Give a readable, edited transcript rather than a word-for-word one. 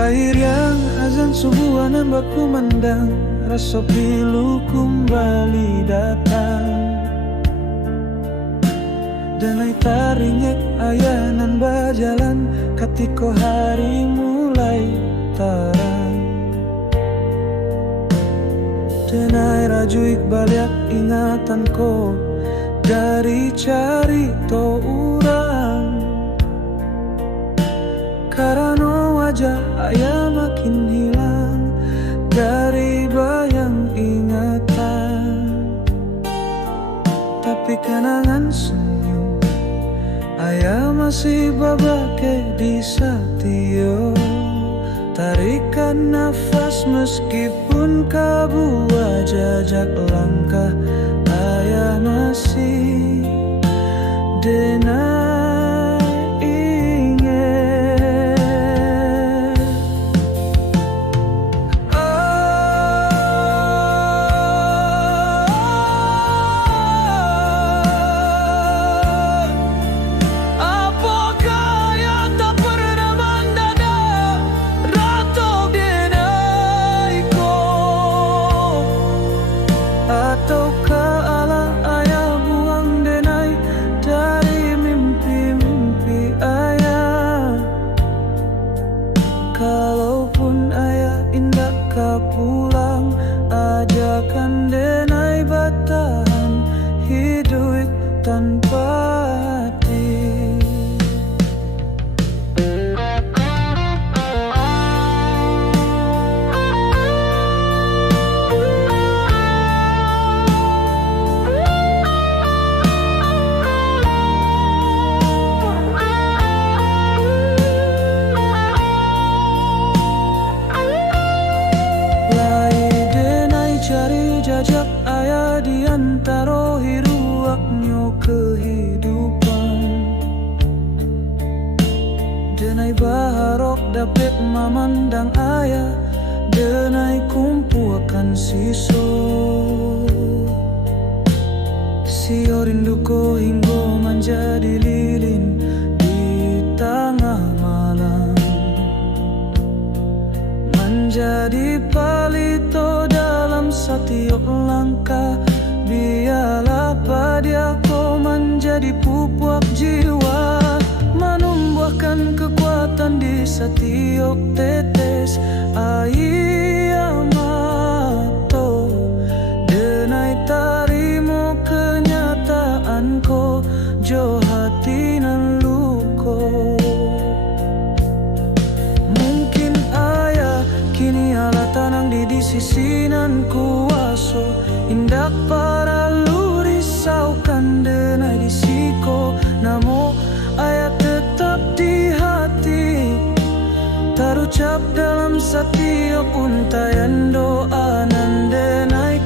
Air yang azan subuh nambah kumandang, rasa pilu kembali datang. Denai taringek ayanan bajalan, ketika hari mulai terang. Denai rajuik balik ingatanku dari carita urang. Karena wajah ayah makin hilang dari bayang ingatan. Tapi kenangan senyum ayah masih babake di satio. Tarikan nafas meskipun kabua jajak langkah, ayah masih denai. Ataukah Allah ayah buang denai dari mimpi-mimpi ayah? Kalaupun ayah indah ka pulang, ajakan denai batahan hidup tanpa hati. Jajak ayah di antara hiruaknya kehidupan. Denai baharok dapet memandang ayah, denai kumpulkan siso. Sio rinduku hingga menjadi lilin di tengah malam, menjadi palito dalam setiap langkah. Biarlah padaku menjadi pupuk jiwa, menumbuhkan kekuatan di setiap tetes air mata. Denai tarimo kenyataanku, jo hati nan luko. Mungkin ayah kini ala tanang di sisi nan kuaso, indak para lu risaukan denai di siko. Namo ayah tetap di hati, terucap dalam setiap untayan doa nan denai.